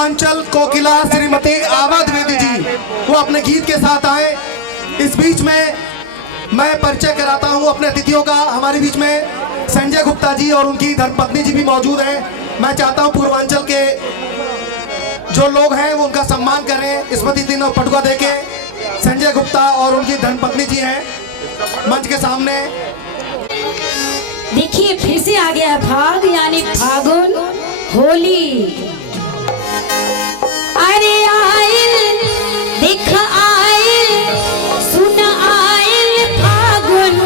पूर्वांचल कोकिला श्रीमती आवा द्विवेदी जी वो अपने गीत के साथ आए। इस बीच में मैं परिचय कराता हूं अपने अतिथियों का। हमारे बीच में संजय गुप्ता जी और उनकी धर्मपत्नी जी भी मौजूद हैं। मैं चाहता हूं पूर्वांचल के जो लोग हैं वो उनका सम्मान करें। स्मृति चिन्ह और पटुका देके संजय गुप्ता और उनकी धर्मपत्नी जी हैं मंच के सामने। देखिए फिर से आ गया फाग यानी फागुन होली। अरे आइल देख आइल सुन आइल फागुन,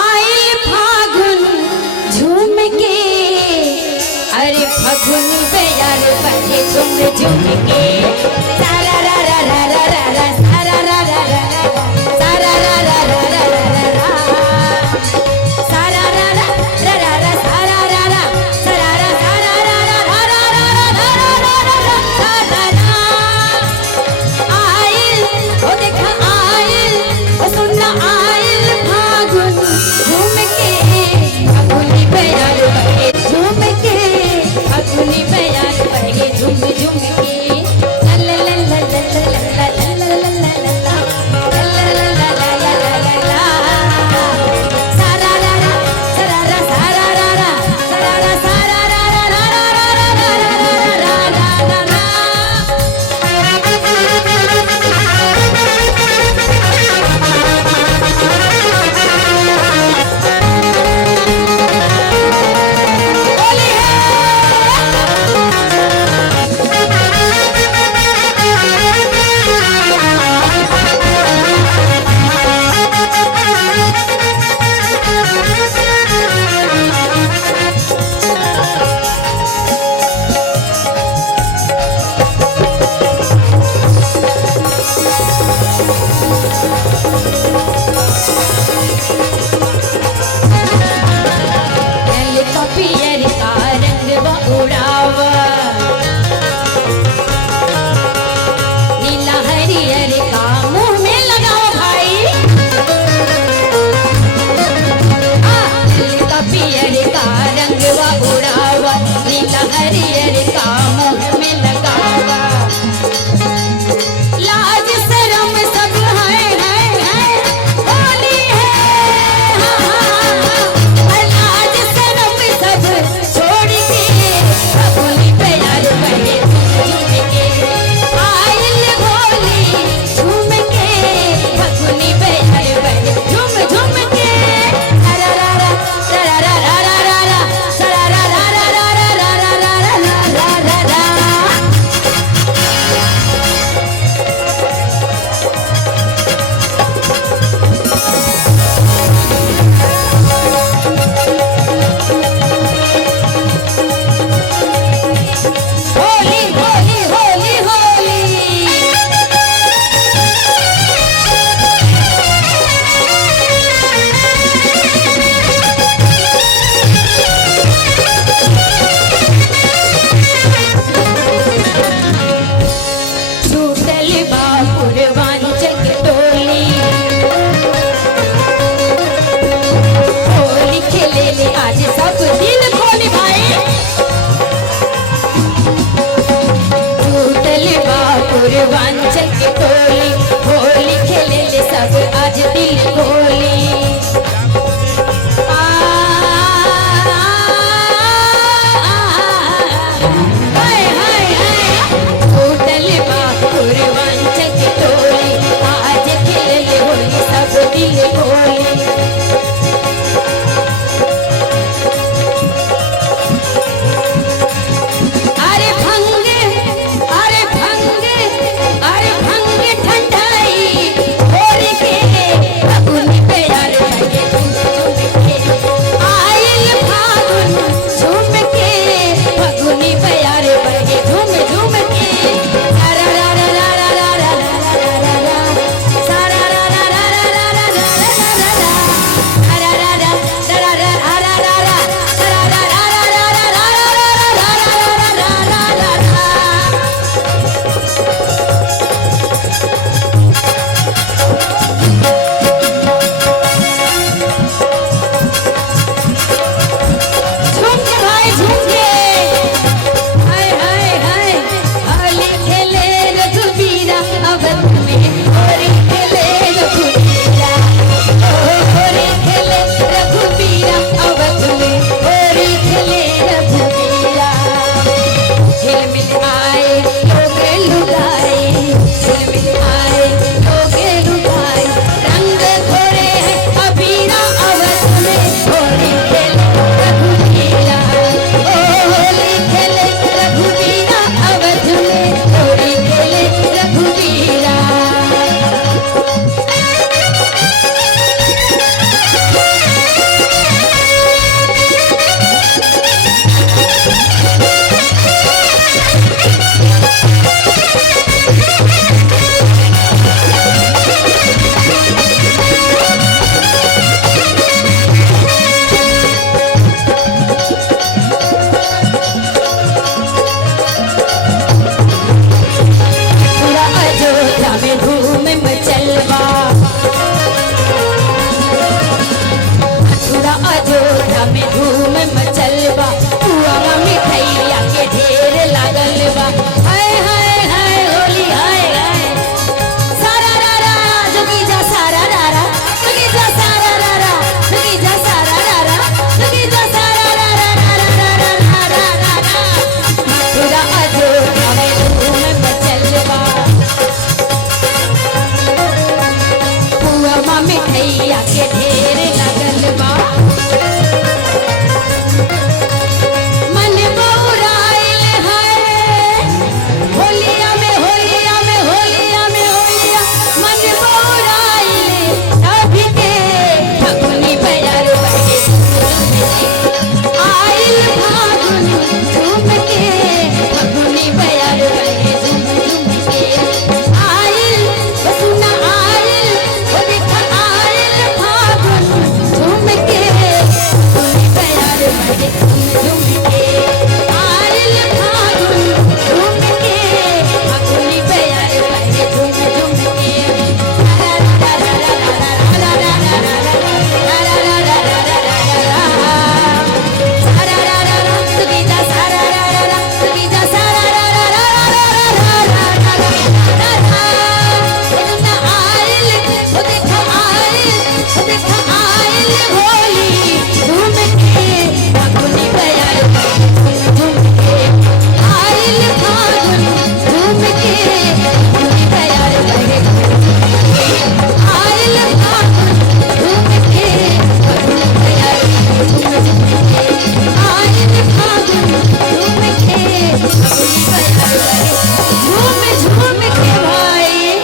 आइल फागुन झूम के। अरे फागुन पे यार बच्चे झूम झूम के